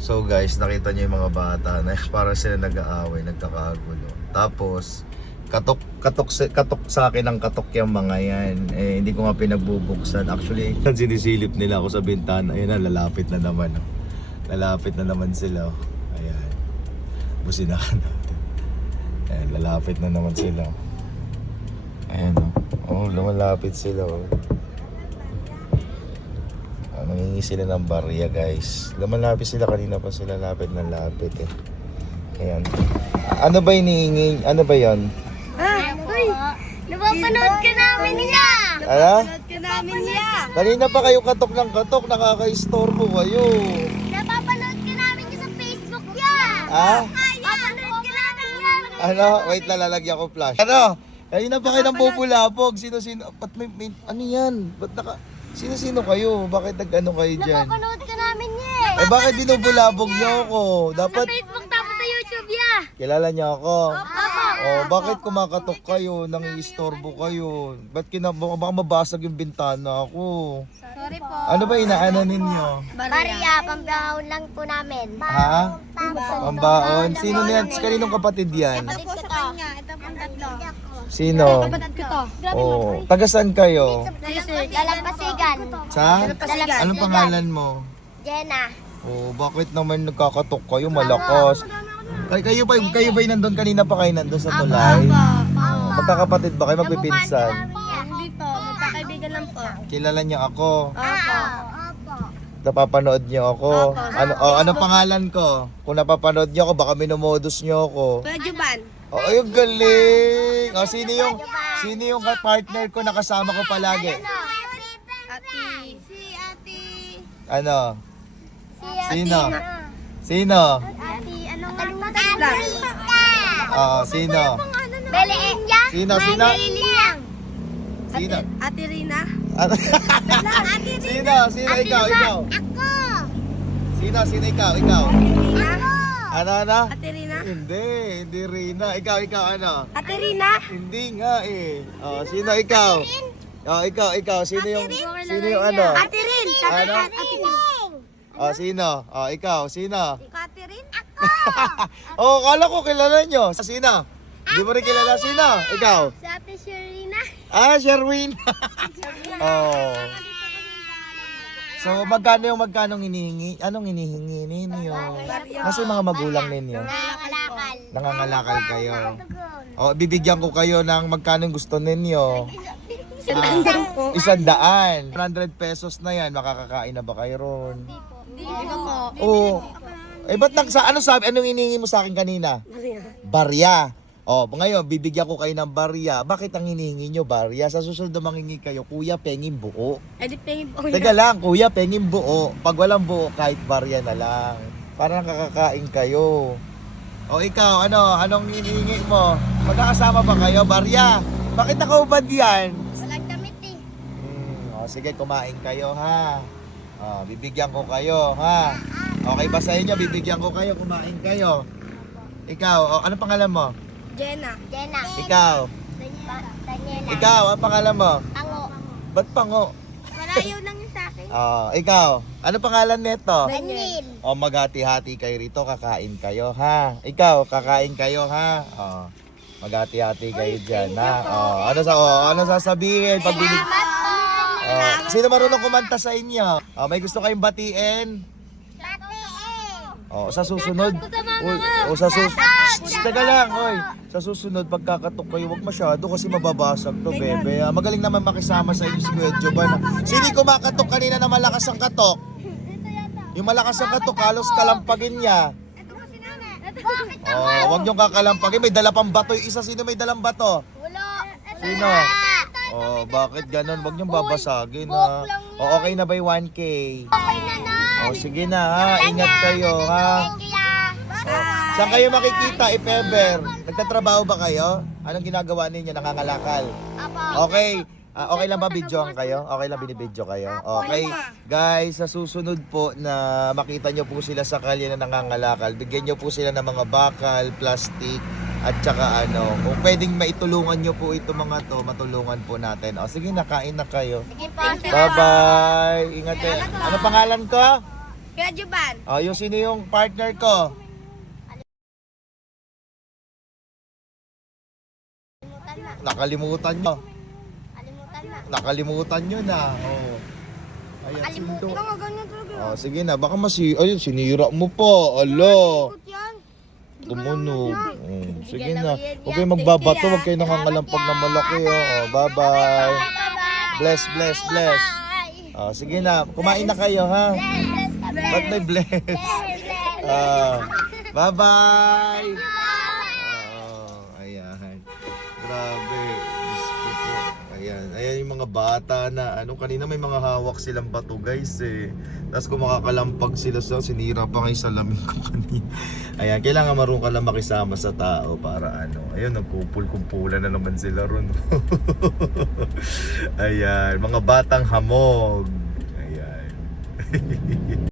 So guys, nakita niyo yung mga bata na para sila nag-aaway, nagkakagulo. Tapos katok sa akin ang katok yung mga yan. Eh hindi ko nga pinagbubuksan. Actually, sinisilip nila ako sa bintana. Ayun na, lalapit na naman. Oh. Lalapit na naman sila. Oh. Ayan. Businahan natin. Ayan, lalapit na naman sila. Ayan oh. Oh, lumalapit sila oh. Nangingi sila ng barya guys. Lumalapit sila, kanina pa sila lapit na lapit eh. Ayan. Ano ba hinihingi? Ano ba yan? Uy! Napapanood ka namin niya! Ano? Napapanood ka namin niya! Kanina pa kayo katok ng katok, nakaka-istorbo kayo. Napapanood ka namin niya sa Facebook niya! Ah? Napapanood ka namin niya! Ano? Wait lang, lalagyan ko flash. Ano? Kanina pa kayo ng pupulapog. Sino-sino? Ba't may ano yan? Ba't sino-sino kayo? Bakit nag-ano kayo dyan? Napapanood ka namin niya! Eh bakit binubulabog niyo ako? Sa Dapat Facebook tapos sa YouTube niya! kilala niyo ako. Opo! Oh, bakit kumakatok kayo? Nangiistorbo kayo? Ba't baka mabasag yung bintana ko? Sorry po. Ano ba inaano ninyo? Maria, pambaon lang po namin. Ha? Pambaon? Sino yan? Kaninong kapatid yan? Kapatid ko to. Ito pang tatlo. Sino? Kapatid ko to. Oh, taga saan kayo? Dalampasigan. Sa? Anong pangalan mo? Jenna. Oh, bakit naman nagkakatok kayo? Malakas. Kayo ba yung nandun kanina pa kayo nandun sa tulay? Magkakapatid ba kayo? Magpipinsan? Hindi po, magkakaibigan lang po. Kilala niyo ako? Opo. Napapanood niyo ako? Ano pangalan ko? Kung napapanood niyo ako, baka minomodus niyo ako. Kuya Juban. Oh, ay, ang galing! Oh, sino yung partner ko na kasama ko palagi? Si Ate. Ano? Si Sino? Sino? Ate, ano nga? Ate. Oh, sino? Bele Enya. Sino? Sino? Ate Rina. Ano? Ate Sino? Ikaw? Ako. Sino ikaw? Rina. Ano? Ate Rina. Hindi Rina. Ikaw, ano? Ate Rina. Hindi nga eh. Oh, sino ikaw? Oh, ikaw. Sino yung ano? Ate Rin. Sabi Ano? ka, Ate Rin. Oh, sino? Oh, ikaw, sino? Ate Rin. Oh, kala ko kilala nyo. Sino? Hindi mo rin kilala sino? Ikaw? Si Ate Sherina. Ah, Sherwin. Oh. So, magkano hinihingi? Anong hinihingi ninyo? Kasi mga magulang ninyo. Nakakalakal. Nangangalakal kayo. O, bibigyan ko kayo ng magkano gusto ninyo. 100. 100 pesos na yan. Makakakain na ba kayo ron? Hindi po. Oo. Eh, ba't anong hinihingi mo sa akin kanina? Barya. O, ngayon, bibigyan ko kayo ng barya. Bakit ang hinihingi nyo barya? Sa susunod na mangingi kayo, kuya, pengin buo. Edi pengin po. Teka lang, kuya, pengin buo. Pag walang buo, kahit barya na lang. Para nakakakain kayo. O ikaw, anong hinihingi mo? Magkakasama ba kayo, barya? Bakit nakaubad yan? Walang damit eh. O sige, kumain kayo ha. O, bibigyan ko kayo ha. Okay ba sa inyo? Bibigyan ko kayo, kumain kayo. Ikaw, ano pangalan mo? Jenna. Ikaw. Daniela. Ikaw, ang pangalan mo? Pango. Ba't pango? Malayo lang yun sa akin. Ikaw, ano pangalan nito? Daniel. O maghati-hati kayo rito, kakain kayo ha. Ikaw, kakain kayo ha. Maghati-hati kayo diyan ha. Ano sasabihin pag sino marunong kumanta sa inyo? May gusto kayong batiin? Sa susunod. Teka lang, oy. Sa susunod pagkakatok kayo, wag masyado kasi mababasag to, bebe. Magaling naman makisama sa inyo si Kuya Joban. Sino kumakatok kanina na malakas ang katok? Yung malakas ang katok, halos kalampagin niya. Wag niyong kakalampagin. May dala pang bato. Yung isa, sino may dalang bato? Wala. Sino? Bakit ganun? Wag niyong babasagin ha. Okay na ba yung 1K? Okay na na. Sige na ha. Ingat kayo ha. Thank you. Saan kayo makikita, if ever? Nagtatrabaho ba kayo? Anong ginagawa ninyo? Nangangalakal? Okay. Okay lang ba videoan kayo? Okay lang binibidyo kayo? Okay. Guys, sa susunod po na makita nyo po sila sa kalye na nangangalakal, bigyan nyo po sila ng mga bakal, plastic, at saka kung pwedeng maitulungan nyo po ito mga to, matulungan po natin. Sige, nakain na kayo. Sige po. Bye-bye. Ingat kayo. Ano pangalan ko? Kuya Juban. Yung sino yung partner ko? Kalimutan na. Nakalimutan nyo na. Oh. Ayan, Kalimutan. sindo. Nga ganyan talaga. Sige na, baka ayun, sinira mo pa. Alo. Ikot yan. Tumunog. Sige na. yan. Huwag kayo magbabato, huwag kayo nakangalampag na malaki. Bye-bye. Bless, bless, bless. Sige na, kumain na kayo ha. Ba't may bless? Bye-bye. Ayan. Grabe. Diyos ko po. Ayan yung mga bata na kanina may mga hawak silang bato guys eh. Tapos kung makakalampag sila sinira pa nga yung salamin ko kanina. Ayan, kailangan marunong ka lang makisama sa tao para ayun, nagkumpul-kumpulan na naman sila ron. Ayan, mga batang hamog. Ayan.